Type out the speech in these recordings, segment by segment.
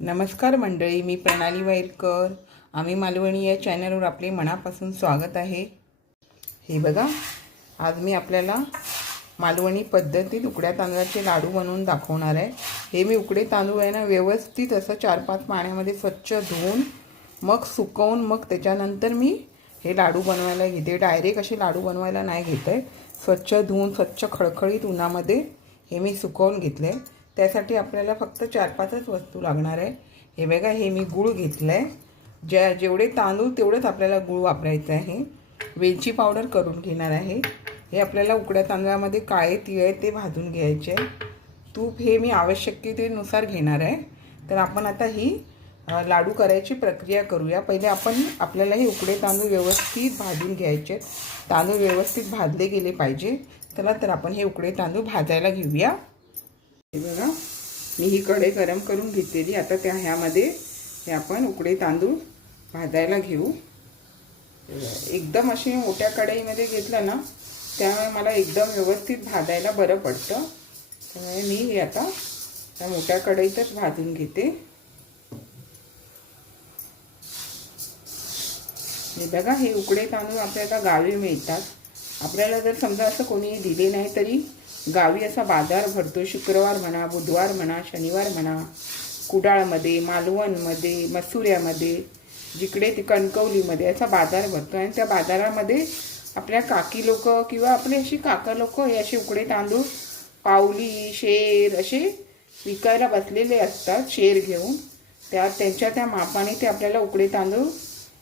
नमस्कार मंडळी मी प्रणाली वाईरकर. आम्ही मालवणी या चॅनलवर आपले मनापासून स्वागत आहे. हे बघा आज मी आपल्याला मालवणी पद्धतीत उकड्या तांदळाचे लाडू बनवून दाखवणार आहे. हे मी उकडे तांदूळ आहे ना व्यवस्थित असं चार पाच पाण्यामध्ये स्वच्छ धुवून मग सुकवून मग त्याच्यानंतर मी हे लाडू बनवायला घेते. डायरेक्ट असे लाडू बनवायला नाही घेत. आहे स्वच्छ धुवून स्वच्छ खळखळीत उन्हामध्ये हे मी सुकवून घेतलं. आहे त्यासाठी आपल्याला फक्त चार पाचच वस्तू लागणार आहे. हे बघा हे मी गूळ घेतलं आहे ज्या जेवढे तांदूळ तेवढंच आपल्याला गूळ वापरायचं आहे. वेलची पावडर करून घेणार आहे. हे आपल्याला उकड्या तांदळामध्ये काळे तिळ आहे ते भाजून घ्यायचे तूप हे मी आवश्यकतेनुसार घेणार आहे. तर आपण आता ही लाडू करायची प्रक्रिया करूया. पहिले आपण आपल्याला हे उकडे तांदूळ व्यवस्थित भाजून घ्यायचे तांदूळ व्यवस्थित भाजले गेले पाहिजे. चला तर आपण हे उकडे तांदूळ भाजायला घेऊया. हे बघा. मी ही कढई गरम करून घेतलेली. आता त्या ह्यामध्ये हे आपण उकडे तांदूळ भाजायला घेऊ. एकदम अशी मोठ्या कढईमध्ये घेतलं ना त्यामुळे मला एकदम व्यवस्थित भाजायला बरं पडतं. त्यामुळे मी हे आता त्या मोठ्या कढईतच भाजून घेते. हे बघा हे उकडे तांदूळ आपल्याला गावी मिळतात. आपल्याला जर समजा असं कोणी दिले नाही तरी गावी असा बाजार भरतो. शुक्रवार म्हणा बुधवार म्हणा शनिवार म्हणा कुडाळमध्ये मालवणमध्ये मसुऱ्यामध्ये जिकडे ती कणकवलीमध्ये असा बाजार भरतो. आणि त्या बाजारामध्ये आपल्या काकी लोक किंवा आपले अशी काका लोक हे असे उकडे तांदूळ पावली शेर असे विकायला बसलेले असतात शेर घेऊन. त्या त्यांच्या त्या मापाने ते आपल्याला उकडे तांदूळ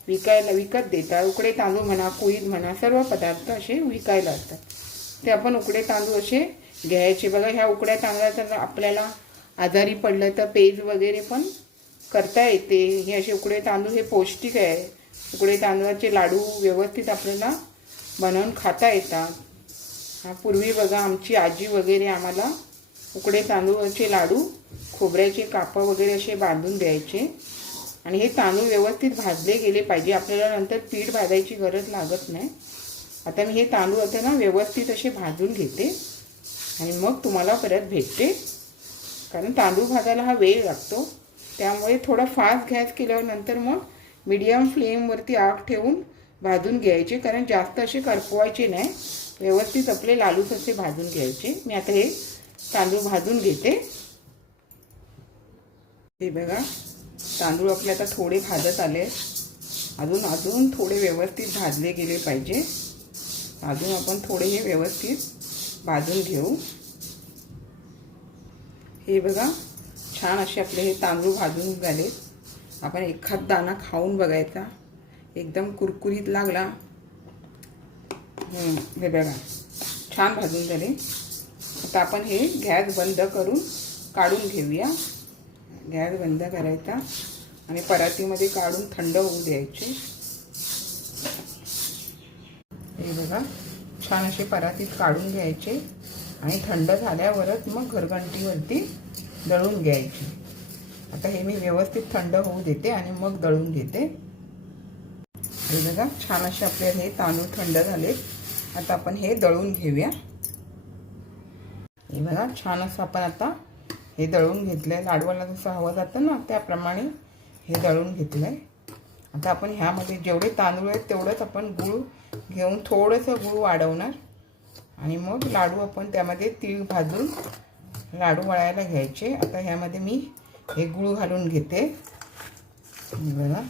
विकायला विकत देतात. उकडे तांदूळ म्हणा कुईद म्हणा सर्व पदार्थ असे विकायला असतात. ते आपण उकडे तांदूळ असे घ्यायचे. बघा ह्या उकड्या तांदळाचा आपल्याला आजारी पडलं तर पेज वगैरे पण करता येते. हे असे उकडे तांदूळ हे पौष्टिक आहे. उकडे तांदळाचे लाडू व्यवस्थित आपल्याला बनवून खाता येतात. हा पूर्वी बघा आमची आजी वगैरे आम्हाला उकडे तांदूळाचे लाडू खोबऱ्याचे कापं वगैरे असे बांधून द्यायचे. आणि हे तांदूळ व्यवस्थित भाजले गेले पाहिजे. आपल्याला नंतर पीठ भाजायची गरज लागत नाही. आता मी हे तांदूळ आता ना व्यवस्थित असे भाजून घेते. आणि मग तुम्हाला परत भेटते. कारण तांदूळ भाजायला हा वेळ लागतो. त्यामुळे थोडा फास्ट गॅस केल्यावर नंतर मग मीडियम फ्लेमवरती आग ठेवून भाजून घ्यायचे. कारण जास्त असे करपवायचे नाही. व्यवस्थित आपले लालूच असे भाजून घ्यायचे. मी आता हे तांदूळ भाजून घेते. हे बघा तांदूळ आपले आता थोडे भाजत आले अजून अजून थोडे व्यवस्थित भाजले गेले पाहिजे. अजून आपण थोडे हे व्यवस्थित भाजून घेऊ. हे बघा छान असे आपले हे तांदूळ भाजून झाले. आपण एखाद दाणा खाऊन बघायचा. एकदम कुरकुरीत लागला. हे बघा छान भाजून झाले. आता आपण हे गॅस बंद करून काढून घेऊया. गॅस बंद करायचा आणि परातीमध्ये काढून थंड होऊ द्यायचे. हे बघा. छान असे परातीत काढून घ्यायचे आणि थंड झाल्यावरच मग घरघंटीवरती दळून घ्यायचे. आता हे मी व्यवस्थित थंड होऊ देते आणि मग दळून घेते. हे बघा छान असे आपले हे तांदूळ थंड झाले आता आपण हे दळून घेऊया. हे बघा छान असं आपण आता हे दळून घेतलं आहे लाडवाला जसं हवं जातं ना त्याप्रमाणे हे दळून घेतलं आहे आता आपण ह्यामध्ये जेवढे तांदूळ आहेत तेवढंच आपण गूळ घेऊन थोडंसं गूळ वाढवणार. आणि मग लाडू आपण त्यामध्ये तीळ भाजून लाडू वळायला घ्यायचे. आता ह्यामध्ये मी हे गूळ घालून घेते. बघा.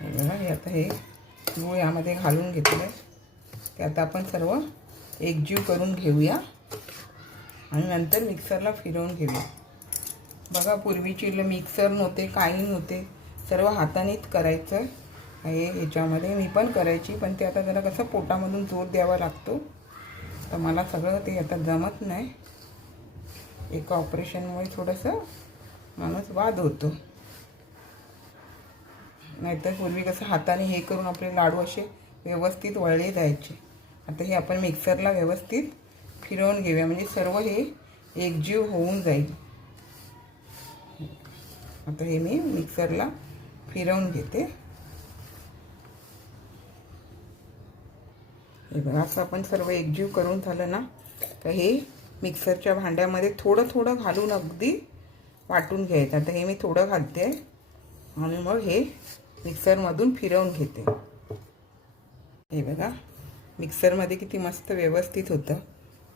हे बघा हे आता हे गूळ यामध्ये घालून घेतलं आहे ते आता आपण सर्व एकजीव करून घेऊया. आणि नंतर मिक्सरला फिरवून घेऊया. बघा पूर्वीची मिक्सर नव्हते काही नव्हते. सर्व हातानेच करायचं हे ह्याच्यामध्ये मी पण करायची पण ते आता जरा कसं पोटामधून जोर द्यावा लागतो. तर मला सगळं ते आता जमत नाही. एका ऑपरेशनमुळे थोडंसं माणूस वाद होतो. नाहीतर पूर्वी कसं हाताने हे करून आपले लाडू असे व्यवस्थित वळले जायचे. आता हे आपण मिक्सरला व्यवस्थित फिरवून घेऊया. म्हणजे सर्व हे एकजीव होऊन जाईल. आता हे मी मिक्सरला फिरवून घेते. हे बघा असं आपण सर्व एकजीव करून झालं ना तर हे मिक्सरच्या भांड्यामध्ये थोडं थोडं घालून अगदी वाटून घ्यायचं. आता हे मी थोडं घालते आणि मग हे मिक्सरमधून फिरवून घेते. हे बघा मिक्सरमध्ये किती मस्त व्यवस्थित होतं.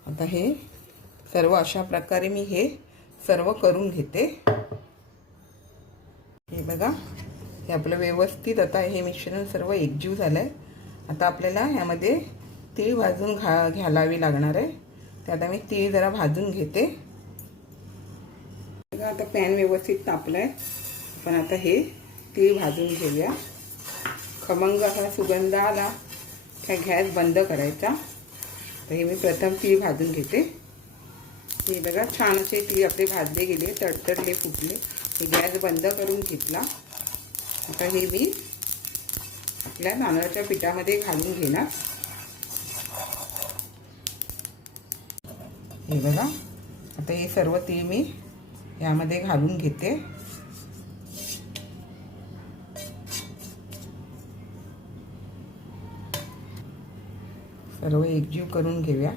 आता हे सर्व अशा प्रकारे मी हे सर्व करून घेते. हे बघा हे आपलं व्यवस्थित आता हे मिश्रण सर्व एकजीव झालं आहे आता आपल्याला ह्यामध्ये तीळ भाजून घा घालावी लागणार आहे. ते आता मी तीळ जरा भाजून घेते. बघा आता पॅन व्यवस्थित तापलं आहे पण आता हे तीळ भाजून घेऊया. खमंग असा सुगंध आला त्या गॅस बंद करायचा. तर हे मी प्रथम तीळ भाजून घेते. हे बघा छान असे तीळ आपले भाजले गेले तडतडले फुटले. हे गॅस बंद करून घेतला. आता हे मी आपल्या तांदळाच्या पिठामध्ये घालून घेणार. हे बघा आता हे सर्व तीळ मी यामध्ये घालून घेते. सर्व एकजीव करून घेऊया.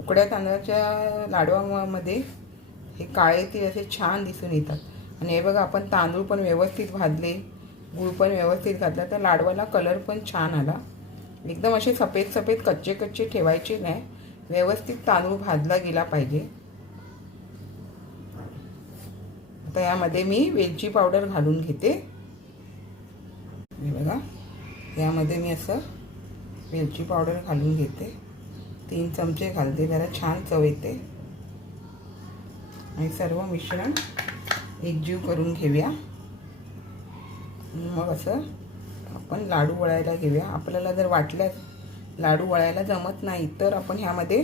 उकड्या तांदळाच्या लाडवामध्ये हे काळे तीळ असे छान दिसून येतात. आणि हे बघा आपण तांदूळ पण व्यवस्थित भाजले गूळ पण व्यवस्थित घातला तर लाडवाला कलर पण छान आला. एकदम असे सफेद सफेद कच्चे कच्चे ठेवायचे नाही. व्यवस्थित तांदूळ भाजला गेला पाहिजे. आता यामध्ये मी वेलची पावडर घालून घेते. हे बघा यामध्ये मी असं मिरची पावडर घालून घेते. तीन चमचे घालते जरा छान चव येते. आणि सर्व मिश्रण एकजीव करून घेऊया. मग असं आपण लाडू वळायला घेऊया. आपल्याला जर वाटल्यास लाडू वळायला जमत नाही तर आपण ह्यामध्ये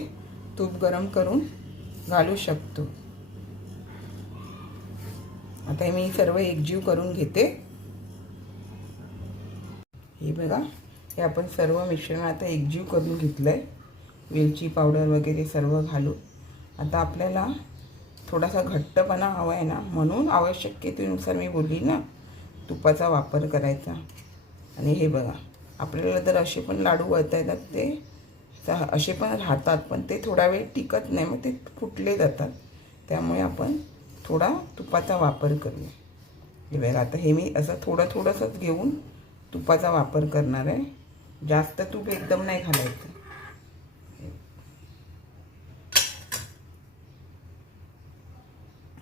तूप गरम करून घालू शकतो. आता मी सर्व एकजीव करून घेते. हे बघा. हे आपण सर्व मिश्रण आता एकजीव करून घेतलं आहे वेलची पावडर वगैरे सर्व घालून. आता आपल्याला थोडासा घट्टपणा हवा आहे ना म्हणून आवश्यकतेनुसार मी बोलली ना तुपाचा वापर करायचा. आणि हे बघा आपल्याला जर असे पण लाडू वळता येतात ते असे पण राहतात पण ते थोडा वेळ टिकत नाही मग ते फुटले जातात. त्यामुळे आपण थोडा तुपाचा वापर करूया. हे बघा आता हे मी असं थोडं थोडंसंच घेऊन तुपाचा वापर करणार आहे. जास्त तूप एकदम नाही घालायचं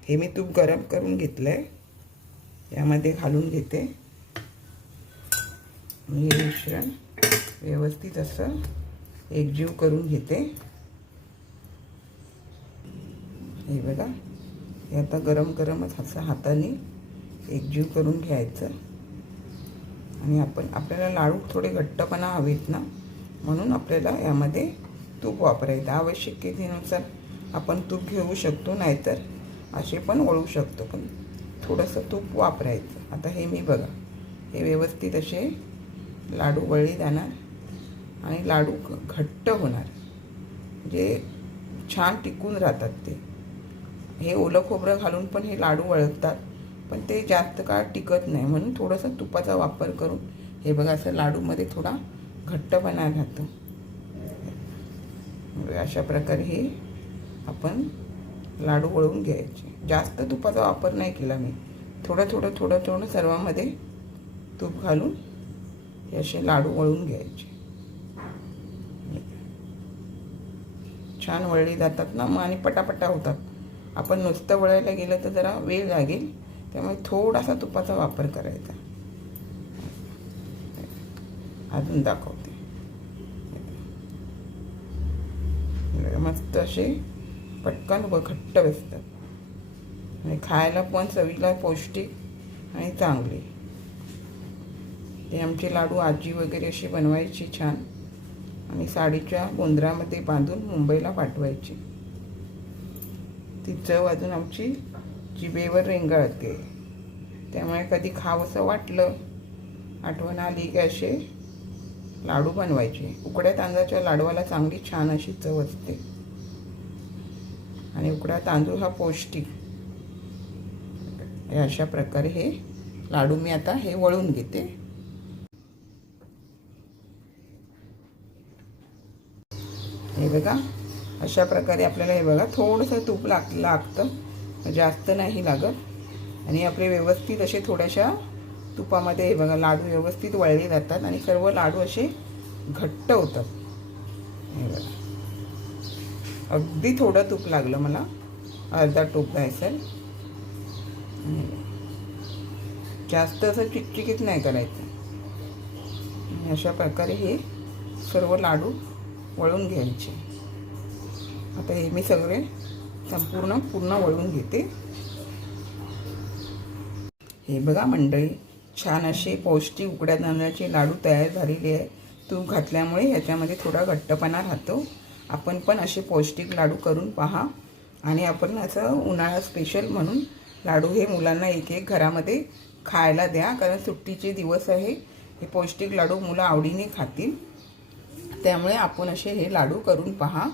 हे मी तूप गरम करून घेतलं आहे यामध्ये घालून घेते. हे मिश्रण व्यवस्थित असं एकजीव करून घेते. हे बघा. हे आता गरम गरमच असं हाताने एकजीव करून घ्यायचं. आणि आपण आपल्याला लाडू थोडे घट्टपणा हवेत ना म्हणून आपल्याला यामध्ये तूप वापरायचं. आवश्यकतेनुसार आपण तूप घेऊ शकतो नाहीतर असे पण वळू शकतो. पण थोडंसं तूप वापरायचं. आता हे मी बघा हे व्यवस्थित असे लाडू वळले जाणार आणि लाडू घट्ट होणार. जे छान टिकून राहतात ते. हे ओलं खोबरं घालून पण हे लाडू वळतात. पण ते जास्त काळ टिकत नाही. म्हणून थोडंसं तुपाचा वापर करून हे बघा असं लाडूमध्ये थोडा घट्टपणा राहतो. म्हणजे अशा प्रकारे हे आपण लाडू वळवून घ्यायचे. जास्त तुपाचा वापर नाही केला मी. थोडं थोडं थोडं थोडं सर्वामध्ये तूप घालून हे असे लाडू वळून घ्यायचे. छान वळले जातात ना मग आणि पटापटा होतात. आपण नुसतं वळायला गेलं तर जरा वेळ लागेल. त्यामुळे थोडासा तुपाचा वापर करायचा. अजून दाखवते. मस्त असे पटकन व घट्ट बसतात आणि खायला पण चवीला पौष्टिक आणि चांगले. ते आमचे लाडू आजी वगैरे असे बनवायची छान. आणि साडीच्या गोंधरामध्ये बांधून मुंबईला पाठवायची. ती चव अजून आमची जिभेवर रेंगाळते त्यामुळे कधी खावंसं वाटलं आठवण आली की असे लाडू बनवायचे. उकड्या तांदळाच्या लाडवाला चांगली छान अशी चव असते. आणि उकडा तांदूळ हा पौष्टिक. अशा प्रकारे हे लाडू मी आता हे वळून घेते. हे बघा अशा प्रकारे आपल्याला हे बघा थोडंसं तूप लाग लागतं. जास्त नाही लागत. आणि आपले व्यवस्थित असे थोड्याशा तुपामध्ये हे बघा लाडू व्यवस्थित वळले जातात आणि सर्व लाडू असे घट्ट होतात. हे बघा. अगदी थोडं तूप लागलं मला. अर्धा टोप घ्यायचं. आहे. जास्त असं चिकचिकीत नाही करायचं. अशा प्रकारे हे सर्व लाडू वळून घ्यायचे. आता हे मी सगळे संपूर्ण पूर्ण वळून घेते. हे बघा मंडळी छान असे पौष्टिक उकड्या तांदळाचे लाडू तयार झालेले आहे. तूप घातल्यामुळे ह्याच्यामध्ये थोडा घट्टपणा राहतो. आपण पण असे पौष्टिक लाडू करून पहा. आणि आपण असं उन्हाळा स्पेशल म्हणून लाडू हे मुलांना एक एक घरामध्ये खायला द्या. कारण सुट्टीचे दिवस आहे. हे पौष्टिक लाडू मुलं आवडीने खातील. त्यामुळे आपण असे हे लाडू करून पहा.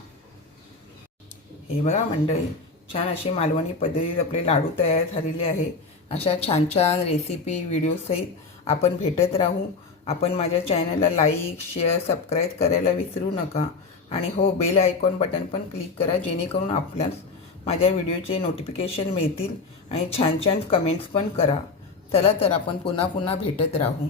हे बघा मंडळी छान अशी मालवणी पद्धतीत आपले लाडू तयार झालेले आहे. अशा छान छान रेसिपी व्हिडिओसहित आपण भेटत राहू. आपण माझ्या चॅनलला लाईक शेअर सबस्क्राईब करायला विसरू नका. आणि हो बेल आयकॉन बटन पण क्लिक करा जेणेकरून आपल्यास माझ्या व्हिडिओचे नोटिफिकेशन मिळतील. आणि छान छान कमेंट्स पण करा. चला तर आपण पुन्हा पुन्हा भेटत राहू.